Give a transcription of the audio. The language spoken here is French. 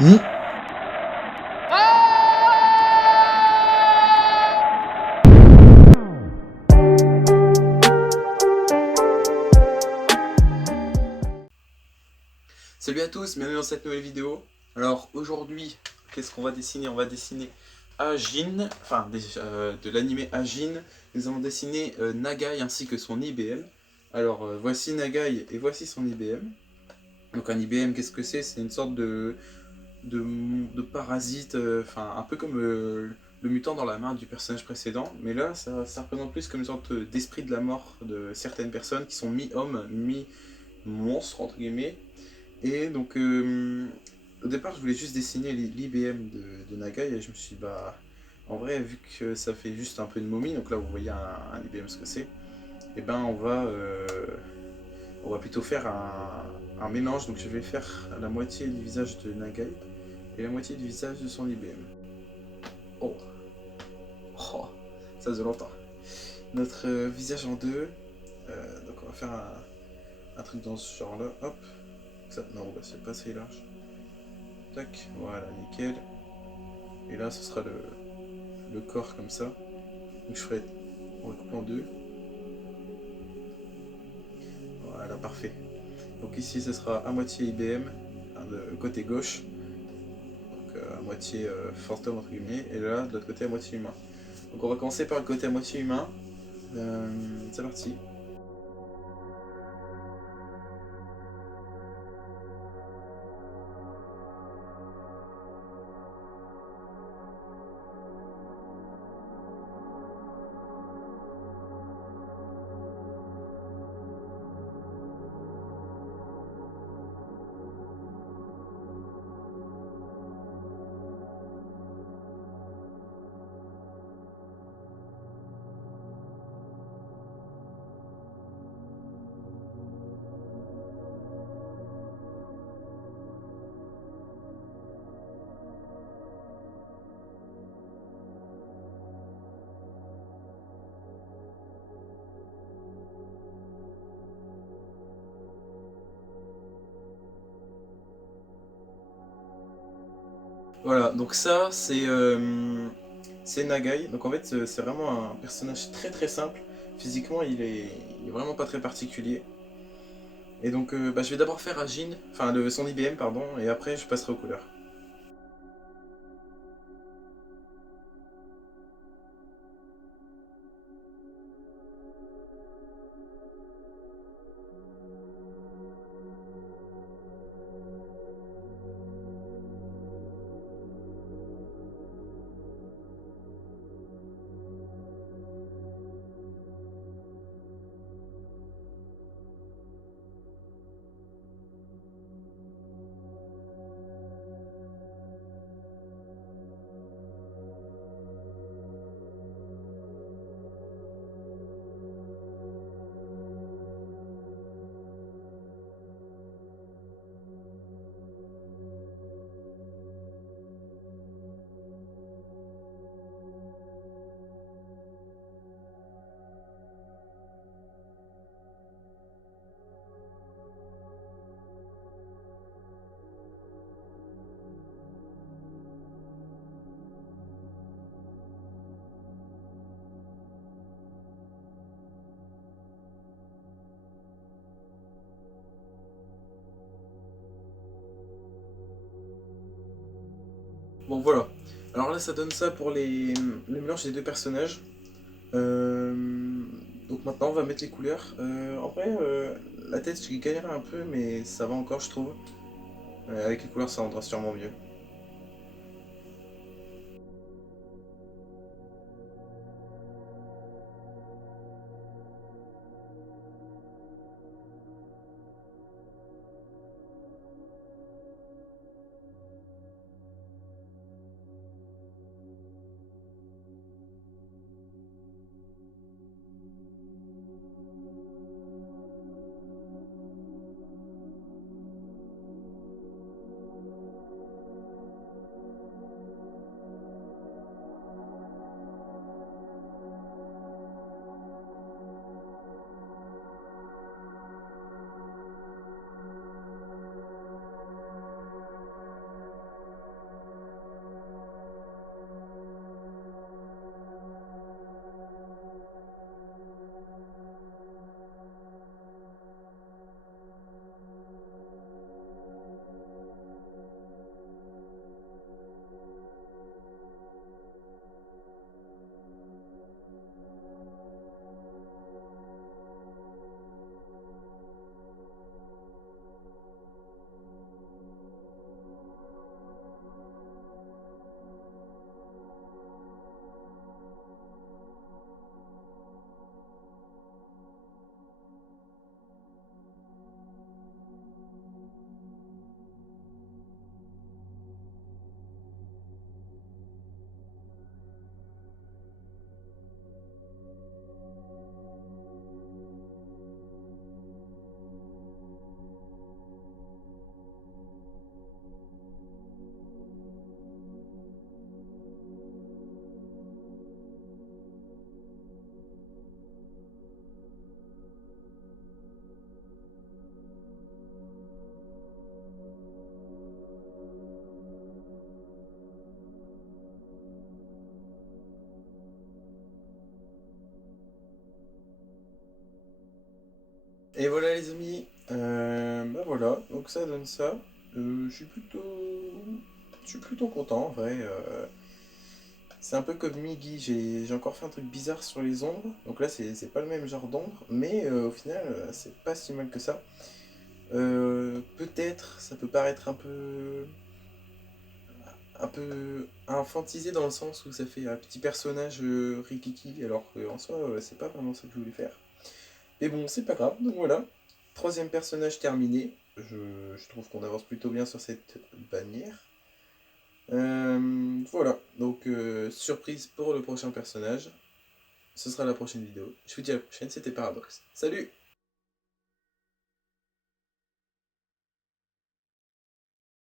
Hmm. Salut à tous, bienvenue dans cette nouvelle vidéo. Alors aujourd'hui, qu'est-ce qu'on va dessiner? On va dessiner Ajin, de l'anime Ajin. Nous allons dessiner Nagai ainsi que son IBM. Alors voici Nagai et voici son IBM. Donc un IBM, qu'est-ce que c'est? C'est une sorte de, de parasite, un peu comme le mutant dans la main du personnage précédent. Mais là, ça représente plus comme une sorte d'esprit de la mort de certaines personnes qui sont mi-homme, mi-monstre, entre guillemets. Et donc, au départ, je voulais juste dessiner l'IBM de Nagai et je me suis dit, bah, en vrai, vu que ça fait juste un peu de momie, donc là, vous voyez un IBM ce que c'est, et ben, on va plutôt faire un mélange. Donc, je vais faire la moitié du visage de Nagai et la moitié du visage de son IBM. Oh, oh ça faisait longtemps. Notre visage en deux, donc on va faire un truc dans ce genre-là, hop. Ça, non, bah, c'est pas assez large. Tac, voilà, nickel. Et là, ce sera le corps comme ça. Donc je ferai, on va couper en deux. Voilà, parfait. Donc ici, ce sera à moitié IBM, de côté gauche. Donc à moitié fantôme entre guillemets. Et là, de l'autre côté, à moitié humain. Donc on va commencer par le côté à moitié humain. C'est parti. Voilà, donc ça, c'est Nagai. Donc en fait, c'est vraiment un personnage très très simple. Physiquement, il est vraiment pas très particulier. Et donc, bah, je vais d'abord faire Ajin, son IBM, pardon, et après je passerai aux couleurs. Bon voilà. Alors là ça donne ça pour le mélange des deux personnages. Euh, donc maintenant on va mettre les couleurs. En vrai la tête je galère un peu mais ça va encore je trouve. Avec les couleurs ça rendra sûrement mieux. Et voilà les amis, bah voilà, donc ça donne ça. Je suis plutôt content en vrai. C'est un peu comme Miggy, j'ai encore fait un truc bizarre sur les ombres. Donc là c'est pas le même genre d'ombre, mais au final c'est pas si mal que ça. Peut-être ça peut paraître un peu infantisé dans le sens où ça fait un petit personnage rikiki, alors qu'en soi c'est pas vraiment ça que je voulais faire. Mais bon, c'est pas grave, donc voilà. Troisième personnage terminé. Je trouve qu'on avance plutôt bien sur cette bannière. Voilà, donc surprise pour le prochain personnage. Ce sera la prochaine vidéo. Je vous dis à la prochaine, c'était Paradox. Salut!